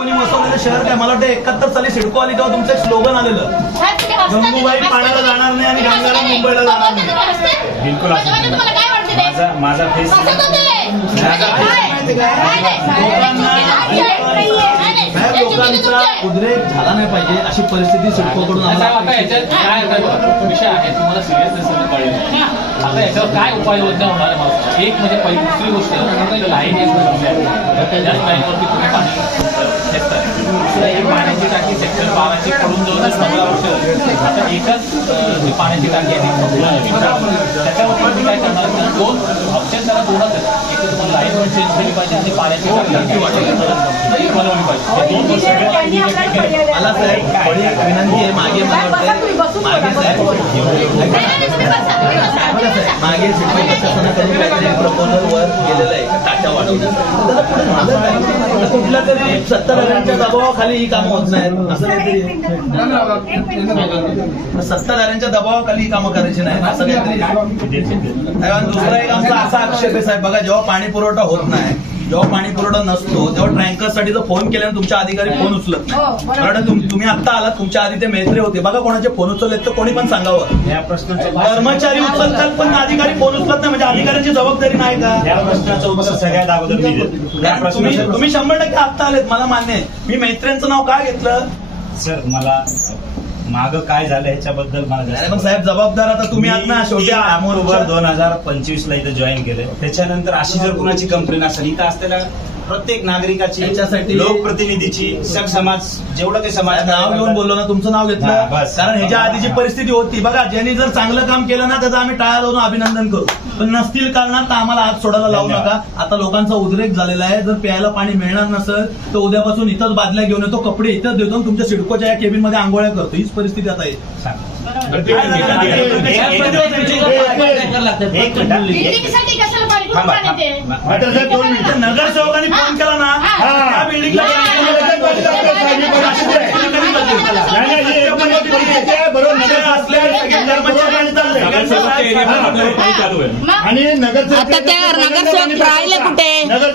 कोणी बसवलेलं शहर काय? मला वाटतं 71 साली सिडको आली तेव्हा तुमचं एक स्लोगन आलेलं, गंगूबाई पाण्याला जाणार नाही आणि गंगाराम मुंबईला जाणार नाही. बिलकुल माझा फेस लोकांचा उद्रेक झाला नाही पाहिजे अशी परिस्थिती सिडकोकडून विषय आहे. तुम्हाला सिरियसनेस कळेल आता याच्यावर काय उपाययोजना होणार आहे. एक म्हणजे पहिली दुसरी गोष्ट लाईन लाईनवरती तुम्ही पाणी पाण्याची टाकी सेक्टर 12ची पडून जवळजवळ 15 वर्ष आता एकच जी पाण्याची टाकी आहे त्याच्यावरती काय करणार 2 ऑप्शन त्याला 2च आहेत. एक तर तुम्हाला लाईन पण चेंज केली पाहिजे आणि पाण्याची टाकी बनवली पाहिजे. मला साहेब बडी एक विनंती आहे. मागे मागे सिडको प्रशासनाकडून काहीतरी प्रपोजल वर गेलेलं आहे टाक्या वाढवण्याचं. कुठल्या तरी 70,000च्या दबावाखाली ही कामं होत नाहीत असं काहीतरी 70,000च्या दबावाखाली ही कामं करायची नाही असं काहीतरी. दुसरा एक आमचा असा आक्षेप आहे साहेब, बघा जेव्हा पाणी पुरवठा होत नाही, जेव्हा पाणी पुरवठा नसतो तेव्हा टँकरसाठी जर फोन केल्यानं तुमच्या अधिकारी फोन उचलत नाही. कारण तुम्ही आता आलात, तुमच्या आधी ते मेत्रे होते, बघा कोणाचे फोन उचललेत तर कोणी पण सांगावं. या प्रश्नाचं कर्मचारी उचलतात पण अधिकारी फोन उचलत नाही म्हणजे अधिकाऱ्यांची जबाबदारी नाही का? या प्रश्नाचं उत्तर सगळ्यात अगोदर दिलं. तुम्ही 100% आत्ता आलेत, मला मान्य आहे. मी मैत्र्यांचं नाव का घेतलं सर? मला मागं काय झालं ह्याच्याबद्दल मला मग साहेब जबाबदार आता तुम्ही आहात ना शेवटी. ऑक्टोबर 2025 ला इथं जॉईन केलं. त्याच्यानंतर अशी जर कुणाची कंप्लेंट असेल इथं असलेल्या प्रत्येक नागरिकाची, याच्यासाठी लोकप्रतिनिधीची, सग समाज जेवढं ते समाज नाव घेऊन बोललो ना, तुमचं नाव घेतलं कारण ह्याच्या आधीची परिस्थिती होती. बघा ज्यांनी जर चांगलं काम केलं ना त्याचं आम्ही टाळ्या लावून अभिनंदन करू, पण नसतील करणार तर आम्हाला हात सोडायला लावू नका. आता लोकांचा उद्रेक झालेला आहे. जर प्यायला पाणी मिळणार नसेल तर उद्यापासून इथंच बादल्या घेऊन येतो, कपडे इथंच देतो, तुमच्या सिडकोच्या या केबिन मध्ये आंघोळ्या करतो. हीच परिस्थिती आता आहे. नगरसेवकांनी फोन केला ना त्या बिल्डिंगला आणि नगरसेवक राहिले कुठे?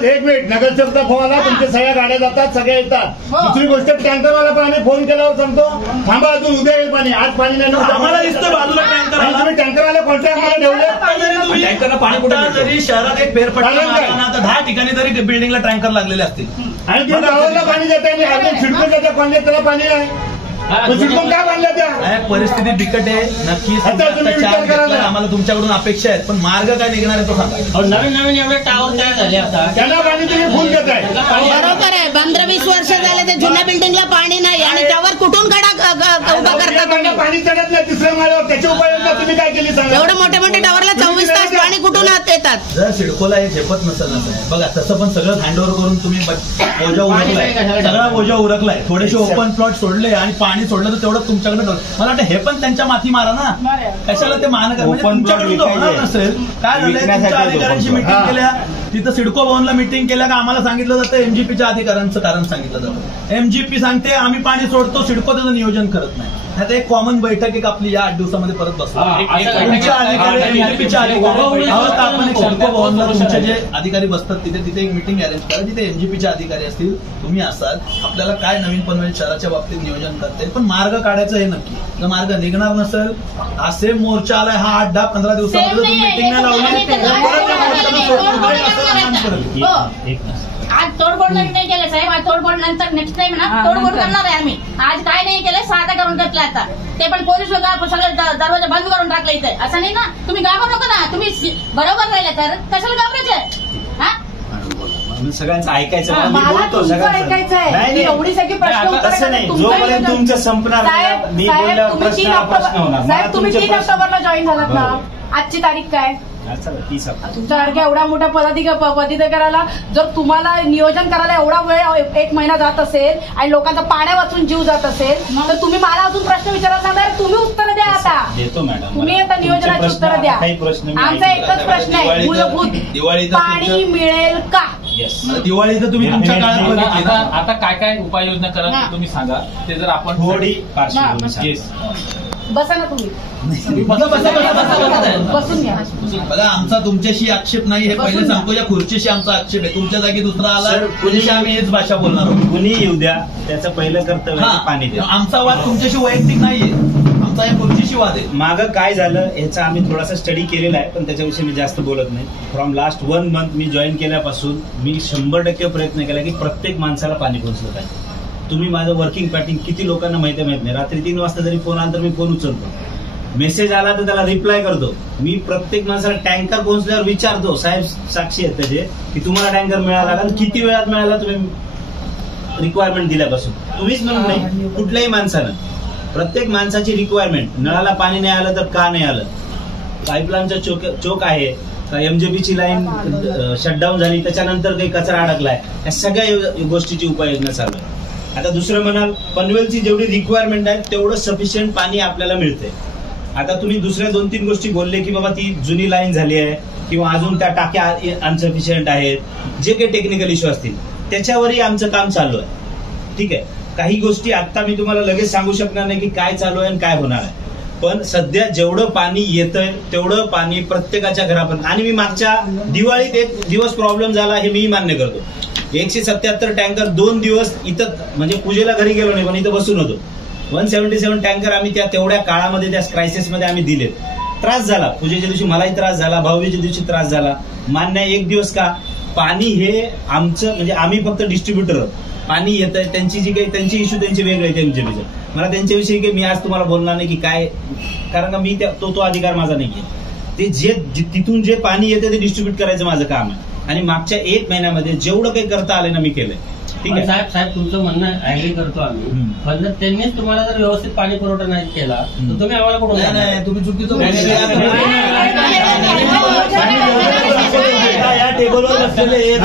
एक मिनिट, नगरसेवकचा फोन आला, तुमच्या सगळ्या गाड्या जातात, सगळ्या येतात. दुसरी गोष्ट टँकरवाला पण आम्ही फोन केल्यावर सांगतो थांबा अजून उद्या येईल पाणी, आज पाणी नाही. आम्हाला दिसतं बाजूला टँकर आला. तुम्ही टँकरवाले कॉन्ट्रॅक्ट मध्ये ठेवले टँकरला पाणी कुठे जरी शहरात एक फेरफटका मारला ना तर 10 ठिकाणी तरी बिल्डिंगला टँकर लागलेले असतील आणि ते गावाला पाणी देत आहे. अजून सिडकोच्या कॉन्ट्रॅक्ट त्याला पाणी नाही. काय बांधलं त्या? परिस्थिती बिकट आहे नक्कीच. आम्हाला तुमच्याकडून अपेक्षा आहेत पण मार्ग काय निघणार आहे तो सांगा. नवीन एवढे टावर तयार झाले आता त्यांना पाणी तुम्ही फुल देत आहे. बरोबर आहे. 15-20 वर्ष झाले ते जुन्या बिल्डिंगला पाणी नाही आणि त्यावर कुठून कडा उभा करतात? पाणी चढत नाही तिसऱ्या माळ्यावर, त्याची उपाययोजना तुम्ही काय केली सांगा? एवढे मोठे मोठे टावरला 24 तास पाणी कुठून येतात? जर सिडकोला हे झेपत नसेल ना बघा तसं पण सगळं हँडओव्हर करून तुम्ही बोजा उरकलाय, सगळा बोजा उरकलाय, थोडेसे ओपन प्लॉट सोडले आणि पाणी सोडलं तर तेवढं तुमच्याकडे. मला वाटतं हे पण त्यांच्या माथी मारा ना, कशाला ते मान म्हणजे तुमच्याकडून होणार नसेल. काय झालंय तुमच्या अधिकाऱ्यांची मिटिंग केल्या तिथं सिडको भवनला मिटिंग केल्या का आम्हाला सांगितलं जातं एमजीपीच्या अधिकाऱ्यांचं कारण सांगितलं जातं. एमजीपी सांगते आम्ही पाणी सोडतो, सिडको त्याचं नियोजन करत नाही. आता एक कॉमन बैठक एक आपली या 8 दिवसामध्ये परत बसतो. तुमच्या अधिकारी एमजीपीच्या अधिकारी आपण एक सिडको भवनला तुमचे जे अधिकारी बसतात तिथे एक मिटिंग अरेंज करा जिथे एमजीपीचे अधिकारी असतील, तुम्ही असाल. आपल्याला काय नवीन पनवेल शहराच्या बाबतीत नियोजन करता येईल पण मार्ग काढायचं हे नक्की. जर मार्ग निघणार नसेल हा सेम मोर्चा आलाय हा 8-10-15 दिवसामध्ये तुम्ही मिटिंग नाही लावली आज तोडफोड नाही केलं साहेब. आज तोडफोड नंतर नेक्स्ट टाइम ना तोडफोड करणार आहे आम्ही. आज काय नाही केलं साधा करून घेतलं आता ते पण पोलीस लोक सगळे दरवाजा बंद करून टाकले इथे. असं नाही ना, तुम्ही घाबरू नका ना. तुम्ही बरोबर राहिले तर कशाला घाबरायचं? सगळ्यांचं ऐकायचं, मी बोलतो सगळ्यांचं एवढी सगळी प्रश्न तसं नाही. जोपर्यंत तुमचं संपणार मी बोलल्यावर प्रश्न होणार. तुम्ही 3 ऑक्टोबरला जॉईन झालात ना, आजची तारीख काय? तुमच्यासारख्या एवढ्या मोठ्या पदाधिकाऱ्याला जर तुम्हाला नियोजन करायला एवढा वेळ 1 महिना जात असेल आणि लोकांचा पाण्या वाचून जीव जात असेल तर तुम्ही मला अजून प्रश्न विचारायला सांगणार. तुम्ही उत्तर द्या आता. देतो मॅडम. तुम्ही आता नियोजनाची उत्तर द्या. आमचा एकच प्रश्न आहे मूलभूत, पाणी मिळेल का? दिवाळी तर तुम्ही तुमच्या काळात आता काय काय उपाययोजना करा तुम्ही सांगा. ते जर आपण थोडी बसा ना तुम्ही, बसून घ्या. बघा आमचा तुमच्याशी आक्षेप नाही, हे पहिले सांगतो. या खुर्चीशी आमचा आक्षेप आहे. तुमच्या जागी दुसरा आला तुझ्याशी आम्ही हेच भाषा बोलणार आहोत. कुणी येऊ द्या, त्याचं पहिलं कर्तव्य पाणी द्या. आमचा वाद तुमच्याशी वैयक्तिक नाहीये, आमचा या खुर्चीशी वाद आहे. मागं काय झालं ह्याचा आम्ही थोडासा स्टडी केलेला आहे, पण त्याच्याविषयी मी जास्त बोलत नाही. From last 1 month me join केल्यापासून मी 100% प्रयत्न केला की प्रत्येक माणसाला पाणी पोहोचलं पाहिजे. तुम्ही माझं वर्किंग पॅटर्न किती लोकांना माहिती नाही. रात्री 3 वाजता जरी फोन आला तर मी फोन उचलतो, मेसेज आला तर त्याला रिप्लाय करतो. मी प्रत्येक माणसाला टँकर पोहोचल्यावर विचारतो, साहेब साक्षी आहेत त्याचे, की तुम्हाला टँकर मिळाला का, किती वेळात मिळाला, तुम्ही रिक्वायरमेंट दिल्यापासून. तुम्हीच म्हणून नाही, कुठल्याही माणसानं प्रत्येक माणसाची रिक्वायरमेंट. नळाला पाणी नाही आलं तर का नाही आलं, पाईपलाईनचा चोक आहे, एमजेपीची लाईन शटडाऊन झाली त्याच्यानंतर काही कचरा अडकलाय, या सगळ्या गोष्टीची उपाययोजना चालू आहे. आता दुसरं म्हणाल, पनवेलची जेवढी रिक्वायरमेंट आहे तेवढं सफिशियंट पाणी आपल्याला मिळते. आता तुम्ही दुसऱ्या 2-3 गोष्टी बोलले की बाबा ती जुनी लाईन झाली आहे किंवा अजून त्या टाक्या अनसफिशियंट आहेत, जे काही टेक्निकल इश्यू असतील त्याच्यावरही आमचं काम चालू आहे. ठीक आहे, काही गोष्टी आता मी तुम्हाला लगेच सांगू शकणार नाही की काय चालू आहे आणि काय होणार आहे, पण सध्या जेवढं पाणी येतंय तेवढं पाणी प्रत्येकाच्या घरापर्यंत. आणि मी मागच्या दिवाळीत 1 दिवस प्रॉब्लेम झाला हे मी मान्य करतो. 177 टँकर 2 दिवस इथं, म्हणजे पूजेला घरी गेलो नाही पण इथं बसून होतो. 177 टँकर आम्ही तेवढ्या काळामध्ये त्या क्रायसिसमध्ये आम्ही दिलेत. त्रास झाला, पूजेच्या दिवशी मलाही त्रास झाला, भाऊबीजेच्या दिवशी त्रास झाला. मान्य 1 दिवस का, पाणी हे आमचं, म्हणजे आम्ही फक्त डिस्ट्रीब्युटर. पाणी येत आहे, त्यांची जी काही त्यांची इश्यू त्यांचे वेगळे आहेत एमजेपीचे. मला त्यांच्याविषयी काही मी आज तुम्हाला बोलणार नाही की काय, कारण का मी तो अधिकार माझा नाहीये. ते जे तिथून जे पाणी येते ते डिस्ट्रीब्यूट करायचं माझं काम आहे. आणि मागच्या 1 महिन्यामध्ये जेवढं काही करता आलं ना मी केलंय. ठीक आहे साहेब, तुमचं म्हणणं ऍग्री करतो आम्ही, पण जर त्यांनीच तुम्हाला जर व्यवस्थित पाणी पुरवठा नाही केला तर तुम्ही आम्हाला कुठून, नाही तुम्ही चुकीचं या टेबलवर बसलेले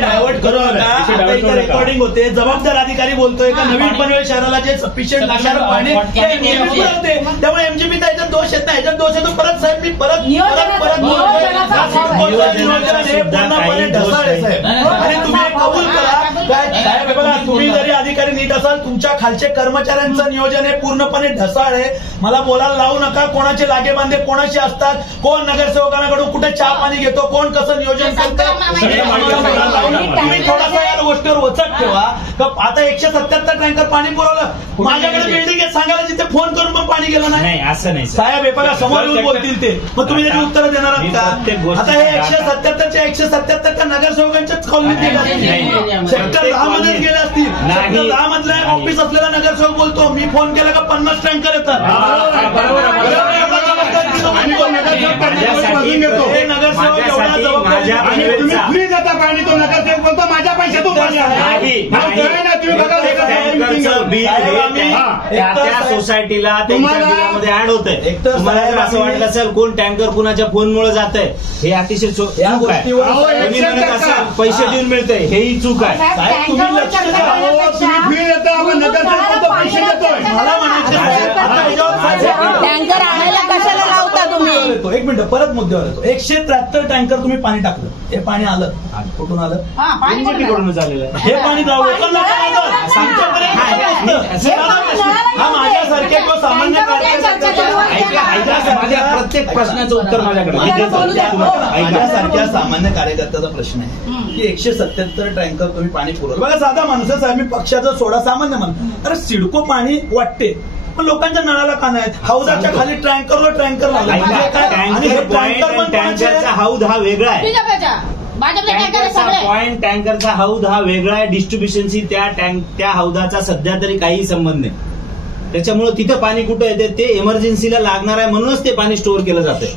डायव्हर्ट करू नका. रेकॉर्डिंग होते, जबाबदार अधिकारी बोलतोय का नवीन पनवेल शहराला जे सफिशियंट लागणार पाणी पुरवते, त्यामुळे एमजीपीचा याच्यात दोष येत नाही. याच्यात दोष येतो परत साहेब, मी परत पूर्णपणे ढसाळे साहेब. आणि तुम्ही कबूल करा काय साहेब, बघा तुम्ही जरी अधिकारी नीट असाल, तुमच्या खालचे कर्मचाऱ्यांचं नियोजन हे पूर्णपणे ढसाळ आहे. मला बोलायला लावू नका. कोणाचे लागेबांधे कोणाशी असतात, कोण नगरसेवकांकडून कुठे चहा पाणी घेतो, कोण कसं नियोजन करतं, तुम्ही थोडासा या गोष्टीवर वचक ठेवा. आता 177 टँकर पाणी पुरवलं, माझ्याकडे बिल्डिंग आहे सांगायला, जिथे फोन करून पण पाणी गेलं नाही. असं नाही साहेब, हे बघा समोर येऊन बोलतील ते, मग तुम्ही त्याची उत्तरं देणार आहात का? आता हे 177 नगरसेवकांच्याच कॉलनीत गेलं, सेक्टर 10 मध्ये गेले असतील. सेक्टर 10 मधला ऑफिस असलेला नगरसेवक बोलतो, मी फोन केला का 50 टँकर येतात. फ्री जाता पाणी, तो नगरसेवक बोलतो माझ्या पैशातून त्या सोसायटीला त्यांच्या बिलामध्ये ऍड होत आहे. तुम्हाला जर असं वाटलं असेल कोण टँकर कुणाच्या फोनमुळे जात आहे, हे अतिशय चूक आहे. पैसे देऊन मिळतंय, हेही चूक आहे. टँकर आणायला कशाला लावता तुम्ही? 1 मिनिट, परत मुद्द्यावर येतो. 173 टँकर तुम्ही पाणी टाकलं, हे पाणी आलं कुठून आलं? एमजेपीकडून झालेलं आहे. हे पाणी लोकांना हा माझ्यासारखे किंवा सामान्य प्रत्येक प्रश्नाचं उत्तर माझ्याकडे. माझ्यासारख्या सामान्य कार्यकर्त्याचा प्रश्न आहे की 177 टँकर तुम्ही पाणी पुरवलं. बघा साधा माणूस साहेब, मी पक्षाचा सोडा सामान्य माणूस. अरे सिडको पाणी वाटते, पण लोकांच्या नळाला का नाहीत? हौदाच्या खाली टँकरवर टँकर टँकरचा हौद हा वेगळा आहे. टँकरचा हौद हा वेगळा आहे. डिस्ट्रीब्युशनशी त्या हौदाचा सध्या तरी काही संबंध नाही. त्याच्यामुळे तिथं पाणी कुठं येते ते इमर्जन्सीला लागणार आहे, म्हणूनच ते पाणी स्टोअर केलं जातंय.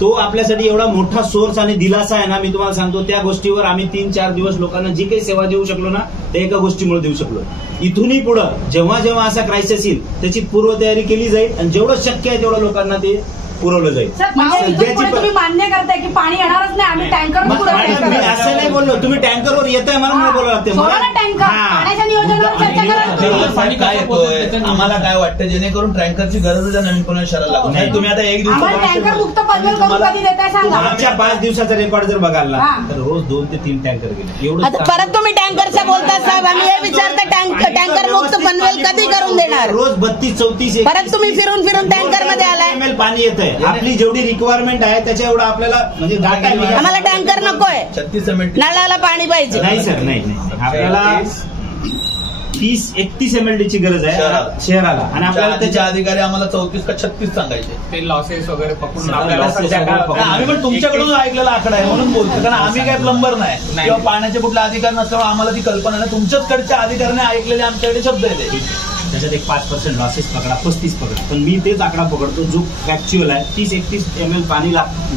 तो आपल्यासाठी एवढा मोठा सोर्स आणि दिलासा आहे ना, मी तुम्हाला सांगतो. त्या गोष्टीवर आम्ही 3-4 दिवस लोकांना जी काही सेवा देऊ शकलो ना, ते एका गोष्टीमुळे देऊ शकलो. इथूनही पुढं जेव्हा जेव्हा असा क्रायसिस येईल त्याची पूर्वतयारी केली जाईल आणि जेवढं शक्य आहे तेवढं लोकांना ते पुरवलं जाईल. तुम्ही मान्य करताय की पाणी येणारच नाही, आम्ही टँकर मी असं नाही बोललो. तुम्ही टँकरवर येताय म्हणून मला बोलावं लागते. टँकर नियोजनावर चर्चा करा. पाणी काय येतोय आम्हाला काय वाटतं जेणेकरून टँकरची गरज आहे नवीन पुणे शहराला लागू नाही. तुम्ही आता एक आम्हाला टँकर मुक्त पनवेल करून कधी देताय सांगा. मागच्या 5 दिवसाचा रेकॉर्ड जर बघाल ना तर रोज 2 ते 3 टँकर गेले एवढं. आता परत तुम्ही टँकरचं बोलता साहेब, आम्ही हे विचारता टँकर मुक्त पनवेल कधी करून देणार? रोज 32-34 परत तुम्ही फिरून टँकर मध्ये आलाय. ml पाणी येतंय. आपली जेवढी रिक्वायरमेंट आहे त्याच्या एवढं आपल्याला म्हणजे डाटा आम्हाला टँकर नकोय, 36 MLD नळाला पाणी पाहिजे. नाही सर, नाही आपल्याला 30-31 MLD ची गरज आहे शहराला. आणि आपल्याला त्याच्या अधिकारी आम्हाला 34 का 36 सांगायचे. ते लॉसेस वगैरे पकडून आम्ही पण तुमच्याकडून ऐकलेला आकडा आहे म्हणून बोलतो, कारण आम्ही काय प्लंबर नाही किंवा पाण्याचे कुठले अधिकार नसल्यामुळे आम्हाला ती कल्पना नाही. तुमच्याचकडच्या अधिकाऱ्याने ऐकलेले आमच्याकडे शब्द येते. त्याच्यात एक 5% लॉसेस पकडा, 35 पकडा, पण मी तेच आकडा पकडतो जो फॅक्च्युअल आहे. 30-31 ml पाणी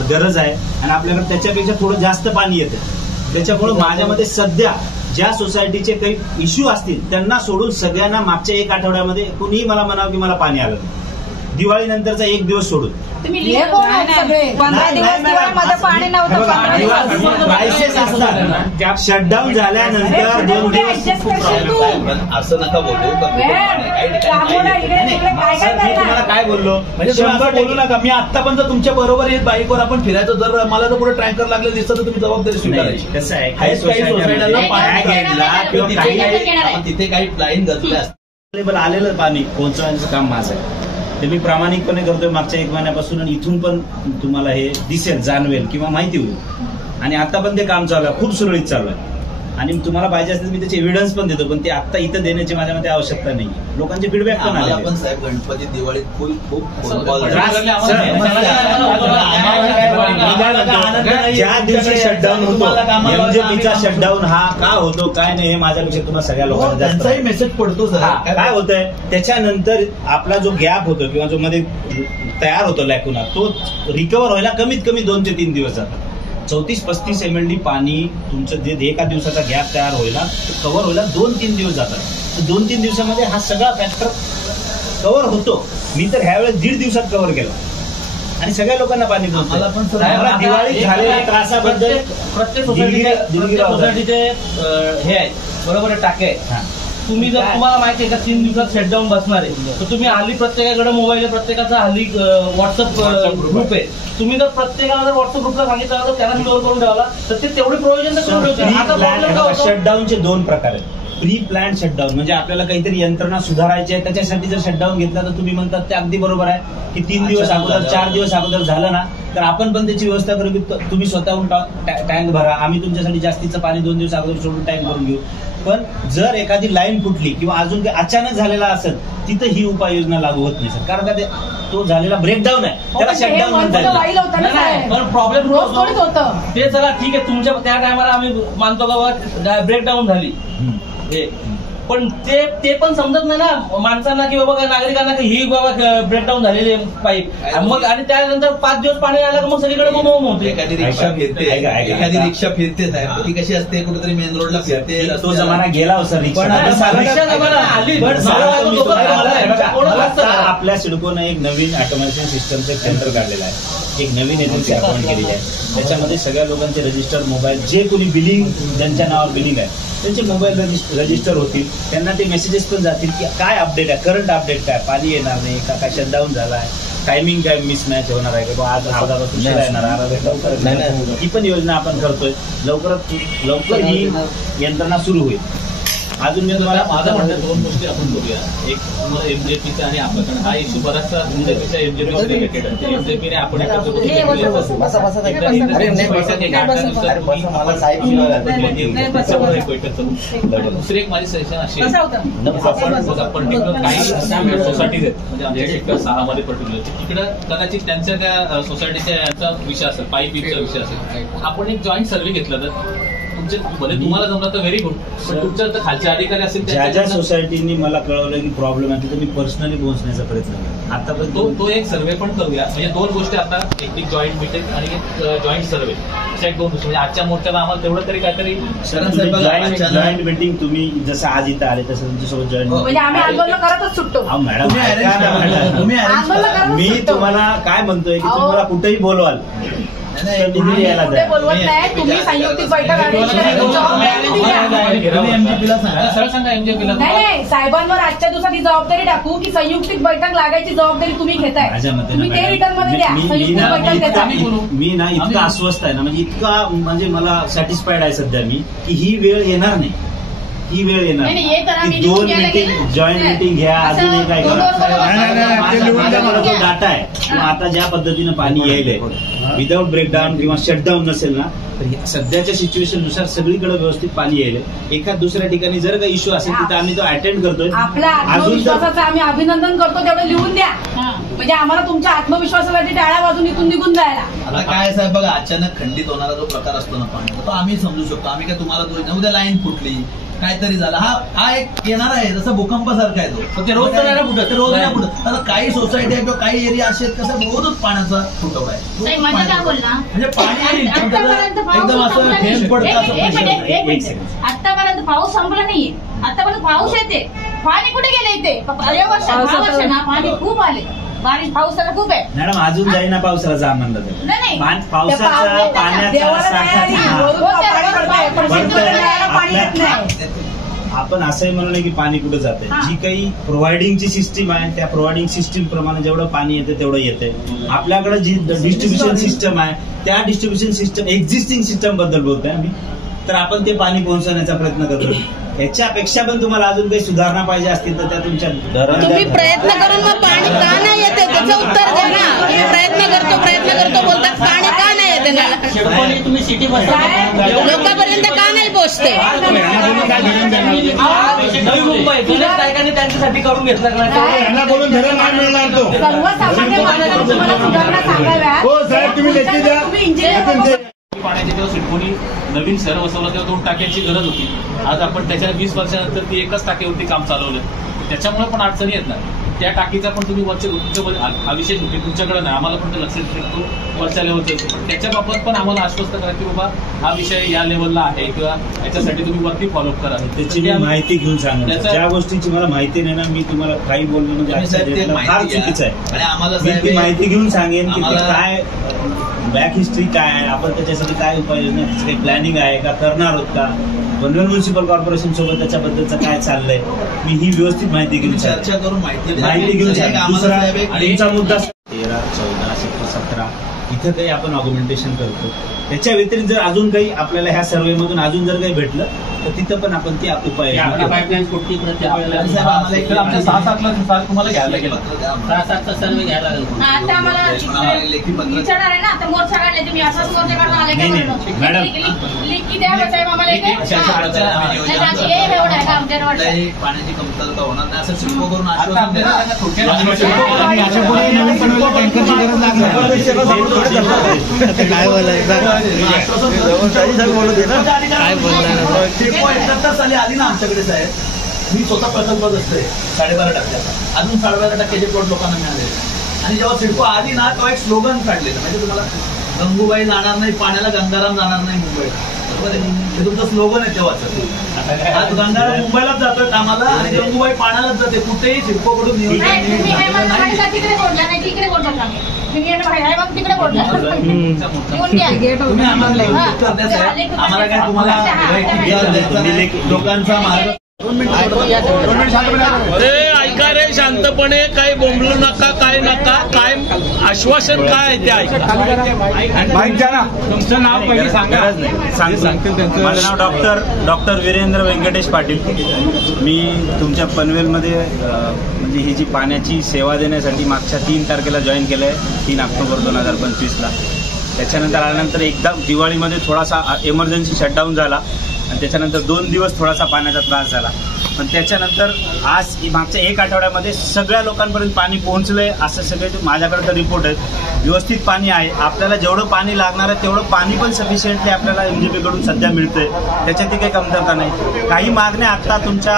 गरज आहे आणि आपल्याकडे त्याच्यापेक्षा थोडं जास्त पाणी येतं. त्याच्यामुळे माझ्या मते सध्या ज्या सोसायटीचे काही इश्यू असतील त्यांना सोडून सगळ्यांना मागच्या 1 आठवड्यामध्ये कुणीही मला म्हणावं की मला पाणी आलं, दिवाळी नंतरचा 1 दिवस सोडून. तुम्ही हे कोण आहेत सगळे? 15 दिवस दिवाळीमध्ये पाणी नव्हतं. 15 दिवस क्रायसिस असतात. शटडाऊन झाल्यानंतर 2 दिवस असं नका बोलू. तुम्हाला काय बोललो म्हणजे तुम्ही बोलू नका. मी आतापर्यंत तुमच्या बरोबर बाईकवर आपण फिरायचो, जर मला जर पुढे टँकर लागलं दिसतं तर तुम्ही जबाबदारी स्वीकारायची. कसं आहे, काही सोसायटीला तिथे काही लाईन गजल्या असतात. आलेलं पाणी पोहोचवण्याचं काम माझं आहे. ते मी प्रामाणिकपणे करतोय मागच्या 1 महिन्यापासून आणि इथून पण तुम्हाला हे दिसेल, जाणवेल किंवा माहिती होईल. आणि आता पण ते काम चालू आहे, खूप सुरळीत चालू आहे. आणि तुम्हाला पाहिजे असेल मी त्याचे एव्हिडन्स पण देतो, पण ते आता इथं देण्याची माझ्या मते आवश्यकता नाही. लोकांचे फीडबॅक पण आले. आपण साहेब गणपती दिवाळीत खूप ज्या दिवशी शटडाऊन होतो, एमजेपीचा शटडाऊन हा का होतो काय नाही हे माझ्यापेक्षा तुम्हाला सगळ्या लोकांना त्यांचाही मेसेज पडतो. काय होतंय त्याच्यानंतर आपला जो गॅप होतो किंवा जो मध्ये तयार होतो लॅकुना, तो रिकव्हर व्हायला कमीत कमी 2 ते 3 दिवस जातात. 34-35 MLD पाणी तुमचं जे एका दिवसाचा गॅप तयार व्हायला कव्हर व्हायला 2-3 दिवस जातात. 2-3 दिवसामध्ये हा सगळा फॅक्टर कव्हर होतो. मी तर ह्यावेळेस 1.5 दिवसात कव्हर केला आणि सगळ्या लोकांना पाणी पोहोचलं. दिवाळी झालेल्या त्रासाबद्दल प्रत्येक सोसायटीचे हे आहे बरोबर टाके आहे. तुम्ही जर तुम्हाला माहिती आहे का 3 दिवसात शटडाऊन बसणार आहे तर तुम्ही हल्ली प्रत्येकाकडे मोबाईल आहे, प्रत्येकाचा हल्ली व्हॉट्सअप ग्रुप आहे. तुम्ही जर प्रत्येकाला जर व्हॉट्सअप ग्रुपला सांगितलं तर त्यांना स्टोअर करून ठेवला तर ते तेवढे प्रोव्हिजन तर करून ठेवतील. शटडाऊनचे 2 प्रकार आहेत. प्री प्लॅन शटडाऊन म्हणजे आपल्याला काहीतरी यंत्रणा सुधारायची आहे, त्याच्यासाठी जर शटडाऊन घेतला तर तुम्ही म्हणतात ते अगदी बरोबर आहे की 3 दिवस अगोदर 4 दिवस अगोदर झालं ना तर आपण पण त्याची व्यवस्था करू की तुम्ही स्वतःहून टँक भरा, आम्ही तुमच्यासाठी जास्तीचं पाणी 2 दिवस अगोदर सोडून टँक भरून घेऊ. पण जर एखादी लाईन फुटली किंवा अजून काही अचानक झालेला असेल तिथं ही उपाययोजना लागू होत नाही सर, कारण का तो झालेला ब्रेकडाऊन आहे त्याला शटडाऊन म्हणतात. पण प्रॉब्लेम रोज थोडीच होतं ते. चला ठीक आहे, तुमच्या त्या टायमाला आम्ही मानतो का ब्रेकडाऊन झाली पण ते पण समजत नाही ना माणसांना की बाबा नागरिकांना की ही बाबा ब्रेकडाऊन झालेली पाईप. मग आणि त्यानंतर 5 दिवस पाणी आलं मग सगळीकडे बोंब होते. एखादी रिक्षा फिरते साहेब, ती कशी असते कुठेतरी मेन रोडला फिरते. तो जमाना गेला हो सर. आपल्या सिडकोनं एक नवीन ऑटोमेशन सिस्टमचं केंद्र काढलेलं आहे, एक नवीन एजन्सी अपॉइंट केलेली आहे. त्याच्यामध्ये सगळ्या लोकांचे रजिस्टर मोबाईल, जे कोणी बिलिंग ज्यांच्या नावावर बिलिंग आहे त्यांचे मोबाईल रजिस्टर होतील. त्यांना ते मेसेजेस पण जातील की काय अपडेट आहे, करंट अपडेट काय, पाणी येणार नाही का, काय शटडाऊन झाला आहे, टायमिंग काय मिसमॅच होणार आहे का, आज अर्धा तास उशिरा येणार, अर्धा तास लवकर येणार. ही पण योजना आपण करतोय. लवकरात लवकर ही यंत्रणा सुरू होईल. अजून मी तुम्हाला माझं म्हणणं 2 गोष्टी आपण बोलूया. एक तुम्हाला एमजेपीचा आणि आपण हा इश्यू बराचसा एमजेपीच्या एमजेपी रिलेटेड आहे. एमजेपीने आपण दुसरी एक माझी सजेशन अशी आपण पर्टिक्युलर काही सोसायटीज आहेत म्हणजे आमच्या सेक्टर 6 मध्ये पर्टिक्युलर तिकडं कदाचित त्यांच्या त्या सोसायटीच्या यांचा विषय असेल, पाईपचा विषय असेल, आपण एक जॉईंट सर्व्हे घेतला तर भले तुम्हाला जमलं तर व्हेरी गुड, पण तुमच्या तर खालचे अधिकारी असेल ज्या सोसायटीनी मला कळवलं की प्रॉब्लेम आहे तिथे मी पर्सनली पोहोचण्याचा प्रयत्न केला. आतापर्यंत तो एक सर्व्हे पण करूया. म्हणजे 2 गोष्टी आता, एक जॉईंट मीटिंग आणि एक जॉईंट सर्व्हे, अशा 2 गोष्टी. म्हणजे आजच्या मोर्चाला आम्हाला तेवढं तरी काहीतरी जॉईंट मीटिंग तुम्ही जसं आज इथं आले तसं तुमच्यासोबत जॉईंट म्हणजे आम्ही आंदोलन करतच सुटतो. मॅडम मी तुम्हाला काय म्हणतोय की तुम्हाला कुठेही बोलवाल डिग्री यायला कुठे द्या. बोलवत नाही, तुम्ही संयुक्तिक बैठक आणायची जबाबदारी तुम्ही घ्या. तुम्ही एमजीपीला सांगा. सरळ सांगा एमजीपीला. नाही, साहेबांवर आजच्या दिवसात ही जबाबदारी टाकू की संयुक्तिक बैठक लागायची जबाबदारी तुम्ही घेताय. माझ्या मते तुम्ही ते रिटर्न मध्ये द्या. संयुक्त बैठक देता. मी ना इतकं अस्वस्थ आहे ना, म्हणजे इतका म्हणजे मला सॅटिस्फाईड आहे सध्या मी की ही वेळ येणार नाही. ही वेळ येणार नाही, हे करा, की meeting 2 घ्यायला मीटिंग गेलं. जॉईंट मीटिंग घ्या, असं अजून काय करा. नाही, माझ्याकडे जो डाटा आहे किंवा आता ज्या पद्धतीनं पाणी यायलंय विदाऊट ब्रेकडाऊन किंवा शटडाऊन नसेल ना, तर सध्याच्या सिच्युएशन नुसार सगळीकडे व्यवस्थित पाणी यायलंय. एखाद दुसऱ्या ठिकाणी जर काही इश्यू असेल तिथं आम्ही तो अटेंड करतोय. आपल्या अजून तर आत्मविश्वासाचं आम्ही अभिनंदन करतो, तेवढं लिहून द्या. म्हणजे आम्हाला तुमच्या आत्मविश्वासासाठी टाळ्या बाजून इथून निघून जायला. आता काय साहेब बघा, अचानक खंडित होणारा जो प्रकार असतो ना पाण्याचा, तो आम्ही समजू शकतो. आम्ही काय तुम्हाला दोष नाही. उद्या लाईन फुटली, काहीतरी झालं, हा एक येणार आहे, जसं भूकंपासारखा आहे तो. ते रोज तर नाही ना फुटत. ते रोज नाही फुटत. आता काही सोसायटी आहे किंवा काही एरिया असे आहेत कसं रोजच पाण्याचा फुटवा साहेब, आहे. माझं काय बोलणं? म्हणजे पाणी येईल, पण आतापर्यंत त्याचं पाऊस एकदम असं संपला नाही. थेंब पडतं असं एक pressure मिनिट, एक एक मिनिट. आतापर्यंत पाऊस संपला नाहीये. आतापर्यंत पाऊस येते. पाणी कुठे गेले इथे? या वर्षात 6 वर्ष ना पाणी खूप आले. बारिश पावसाला खूप आहे. मॅडम अजून जाईना पावसाळा म्हणलं तर नाही. पावसाचा पाण्याचा साठा आपण असंही म्हणू नये की पाणी कुठे जाते. जी काही प्रोव्हायडिंगची सिस्टीम आहे त्या प्रोव्हायडिंग सिस्टीम प्रमाणे जेवढं पाणी येते तेवढं येते. आपल्याकडे जी डिस्ट्रीब्युशन सिस्टम आहे त्या डिस्ट्रीब्युशन सिस्टम एक्झिस्टिंग सिस्टम बद्दल बोलतोय आम्ही, तर आपण ते पाणी पोहोचवण्याचा प्रयत्न करतो. याच्यापेक्षा पण तुम्हाला अजून काही सुधारणा पाहिजे असतील तर त्या तुमच्या तुम्ही प्रयत्न करून मग पाणी का नाही येते त्याचं उत्तर द्या ना. तुम्ही प्रयत्न करतो बोलतात, पाणी का नाही येते ना? तुम्ही सिटी लोकांपर्यंत का नाही पोहोचते? नवी मुंबई गणेश नायकांनी त्यांच्यासाठी करून घेतलं का? यांना बोलून धरण नाही मिळणार तो. सर्वसामान्य माणसाला तुम्हाला सुधारणा सांगाव्या. हो साहेब, तुम्ही लेखी द्या. तुम्ही इंजिनियर पाण्याचे जेव्हा सिडकोनी नवीन शहर वसवलं तेव्हा 2 टाक्यांची गरज होती. आज आपण त्याच्या 20 वर्षानंतर ती एकच टाकीवरती काम चालवलं. त्याच्यामुळे पण अडचणी येत नाही. त्या टाकीचा पण तुम्ही हा विषय तुमच्याकडे नाही, आम्हाला पण ते लक्षात ठेवतो वरच्या लेवलचं. पण त्याच्या बाबत पण आम्हाला आश्वस्त करा की बाबा हा विषय या लेवलला आहे किंवा याच्यासाठी तुम्ही वरती फॉलोअप करा. त्याची मी माहिती घेऊन सांगा. ज्या गोष्टीची मला माहिती नाही ना, मी तुम्हाला काही बोलणं म्हणजे फार चुकीचं आहे. आणि आम्हाला मी ती माहिती घेऊन सांगेन की आम्हाला- काय बॅक हिस्ट्री काय आहे, आपण त्याच्यासाठी काय उपाययोजना, त्याची काही प्लॅनिंग आहे का, करणार आहोत का, पनवेल म्युन्सिपल कॉर्पोरेशन सोबत त्याच्याबद्दलचं काय चाललंय, मी ही व्यवस्थित माहिती घेऊन चर्चा करून माहिती घेऊन आम्हाला दुसरा साहेब एक- तुमचा मुद्दा 13, 14, 17 इथं काही आपण ऑग्युमेंटेशन करतो. त्याच्या व्यतिरिक्त जर अजून काही आपल्याला ह्या सर्व्हे मधून अजून जर काही भेटलं तर तिथं पण आपण ती उपाय पाईपलाईन कुठली साहेब आम्हाला एक आमच्या 6-7 तुम्हाला घ्यायला गेलं. 6-7 सर्वे घ्यायला लागेल. आता आम्हाला लेखी पत्र विचारणार आहे ना, आता मोर्चा काढले तुम्ही असाच मोर्चा काढून आले काय नाही, म्हणून? मॅडम. लिखी द्या बा साहेब आम्हाला इथे. अशा अडचणी आम्ही नियोजन नाही, बाकी हे एवढं आहे का आमच्या रोडचं? कुठल्याही पाण्याची कमतरता होणार नाही असं सिडको करून आश्वासन आता देणार. आपल्याला थोडक्यात आणि याच्या पुढे नवीन पनवेलला टँकरची गरज लागणार. काय बोलणार सिडको 71 साली आली ना आमच्याकडे साहेब. मी स्वतः प्रकल्पच असतोय 12.5 टक्क्याचा. अजून 12.5 टक्क्याचे प्लॉट लोकांना मिळाले. आणि जेव्हा सिडको आली ना तेव्हा एक स्लोगन काढलेलं म्हणजे तुम्हाला, गंगूबाई जाणार नाही पाण्याला, गंगाराम जाणार नाही मुंबईला. बरोबर आहे, हे तुमचं स्लोगन आहे तेव्हाचं. आज गंगाराम मुंबईलाच जातोय कामाला आणि गंगूबाई पाण्यालाच जाते. कुठेही सिडको कडून नाही, तुम्ही हे म्हणता नियोजन माहिती का तिकडे बोलला नाही, तिकडे बोलतात आम्ही. तुम्ही हे मग तिकडे बोलला. येऊन घ्या. तुम्ही आम्हाला उत्तर द्या साहेब. आम्हाला काय तुम्हाला लोकांचा मार्ग अरे ऐका रे शांतपणे, काही बोंबलू नका, काय नका, काय आश्वासन काय आहे ते ऐका. तुमचं नाव पहिले सांगा. माझं नाव डॉक्टर वीरेंद्र व्यंकटेश पाटील. मी तुमच्या पनवेलमध्ये म्हणजे ही जी पाण्याची सेवा देण्यासाठी मागच्या 3 तारखेला जॉईन केलं आहे, 3 ऑक्टोबर 2025ला. त्याच्यानंतर आल्यानंतर एकदा दिवाळीमध्ये थोडासा इमर्जन्सी शटडाऊन झाला आणि त्याच्यानंतर 2 दिवस थोडासा पाण्याचा त्रास झाला. पण त्याच्यानंतर आज मागच्या 1 आठवड्यामध्ये सगळ्या लोकांपर्यंत पाणी पोहोचलंय असं सगळे माझ्याकडे तर रिपोर्ट आहेत. व्यवस्थित पाणी आहे. आपल्याला जेवढं पाणी लागणार आहे तेवढं पाणी पण सफिशियंटली आपल्याला MJP कडून सध्या मिळतंय. त्याच्यातही काही कमतरता नाही. काही मागण्या आता तुमच्या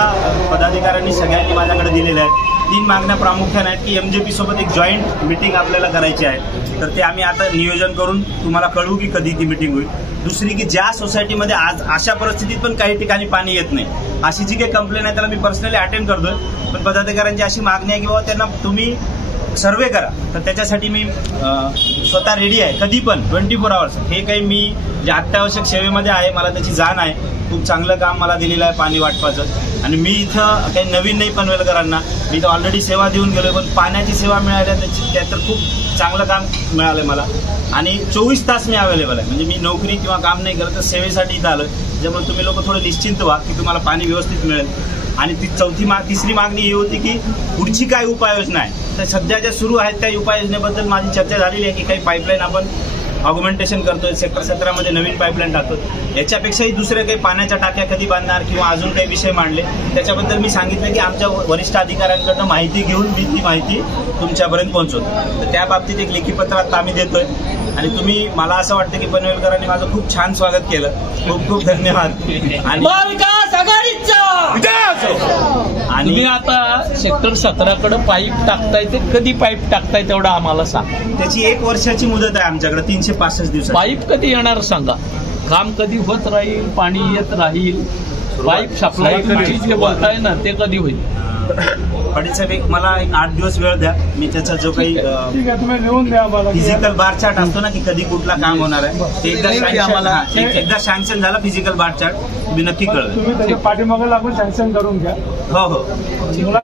पदाधिकाऱ्यांनी सगळ्यांनी माझ्याकडे दिलेल्या आहेत. 3 मागण्या प्रामुख्याने आहेत की MJP सोबत एक जॉईंट मिटिंग आपल्याला करायची आहे. तर ते आम्ही आता नियोजन करून तुम्हाला कळवू की कधी ती मिटिंग होईल. दुसरी की ज्या सोसायटीमध्ये आज अशा परिस्थितीत पण काही ठिकाणी पाणी येत नाही, अशी जी काही कंप्लेंट आहे त्याला मी पर्सनली अटेंड करतोय. पण पदाधिकाऱ्यांची अशी मागणी आहे की बाबा त्यांना तुम्ही सर्वे करा, तर त्याच्यासाठी मी स्वतः रेडी आहे कधी पण 24 आवर्स. हे काही मी जे अत्यावश्यक सेवेमध्ये आहे, मला त्याची जाण आहे. खूप चांगलं काम मला दिलेलं आहे पाणी वाटपाचं. आणि मी इथं काही नवीन नाही पनवेलकरांना, मी इथं ऑलरेडी सेवा देऊन गेलोय, पण पाण्याची सेवा मिळाल्या त्यात तर खूप चांगलं काम मिळालंय मला. आणि 24 तास मी अवेलेबल आहे, म्हणजे मी नोकरी किंवा काम नाही करत, तर सेवेसाठी इथं आलोय. त्याच्यामुळे तुम्ही लोक थोडं निश्चिंत व्हा की तुम्हाला पाणी व्यवस्थित मिळेल. आणि तिसरी मागणी ही होती की पुढची काय उपाययोजना आहे, तर सध्या ज्या सुरू आहेत त्या उपाययोजनेबद्दल माझी चर्चा झालेली आहे की काही पाईपलाईन आपण ऑग्मेंटेशन करतोय, सेक्टर 17 नवीन पाईपलाईन टाकतोय. याच्यापेक्षाही दुसऱ्या काही पाण्याच्या टाक्या कधी बांधणार किंवा अजून काही विषय मांडले त्याच्याबद्दल मी सांगितलं की आमच्या वरिष्ठ अधिकाऱ्यांकडनं माहिती घेऊन मी ती माहिती तुमच्यापर्यंत पोहोचवतो. तर त्या बाबतीत एक लेखी पत्र आता आम्ही देतोय. आणि तुम्ही, मला असं वाटतं की पनवेलकरांनी माझं खूप छान स्वागत केलं. खूप खूप धन्यवाद. आणि तुम्ही आता सेक्टर 17कडे पाईप टाकताय, ते कधी पाईप टाकताय तेवढं आम्हाला सांगा. त्याची 1 वर्षाची मुदत आहे आमच्याकडे, 365 दिवस. पाईप कधी येणार सांगा, काम कधी होत राहील, पाणी येत राहील, पाईप सप्लाय जे बोलताय ना ते कधी होईल. पाटील साहेब, मला एक 8 दिवस वेळ द्या. मी त्याचा जो काही फिजिकल बार चार्ट असतो ना की कधी कुठला काम होणार आहे, ते एकदा सँक्शन झाला फिजिकल बार चार्ट, तुम्ही नक्की कळवा. तुम्ही त्याच्या पाठीमागे लागून सँक्शन करून घ्या. हो.